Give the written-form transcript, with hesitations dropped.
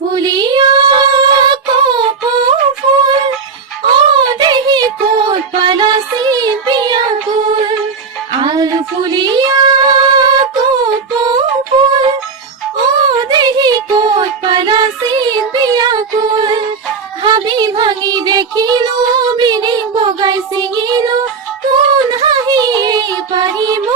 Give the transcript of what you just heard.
ফুলিয়া কোপো ফুল ও দেহি কোট পালাসি পিয়া কুল আল ফুলিয়া কোপো ফুল ও দেহি কোট পালাসি পিয়া কুল হাবি ভাঙি দেখিলো বিনি বগাই ছিঙিলো কোন হাঁহিয়ে পাৰিব